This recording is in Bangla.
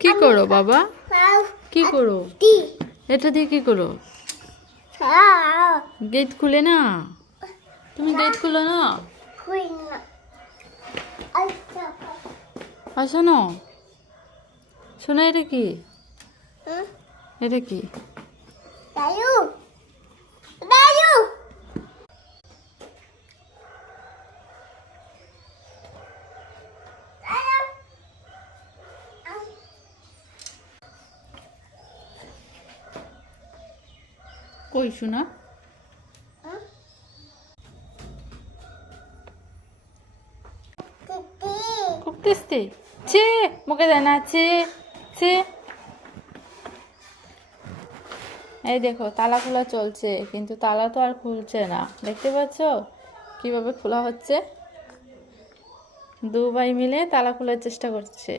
কি করো বাবা? কি করো? এটা দিয়ে কি করো? গেট খুলে না। তুমি গেট খুলো না। আসো না। শোনো, এটা কি? এটা কি? কই শোনা? খুব টেস্টি। ছে, মুখে দেয় না। ছে ছে। এই দেখো, তালা খোলা চলছে, কিন্তু তালা তো আর খুলছে না। দেখতে পাচ্ছ কিভাবে খোলা হচ্ছে? দু ভাই মিলে তালা খোলার চেষ্টা করছে।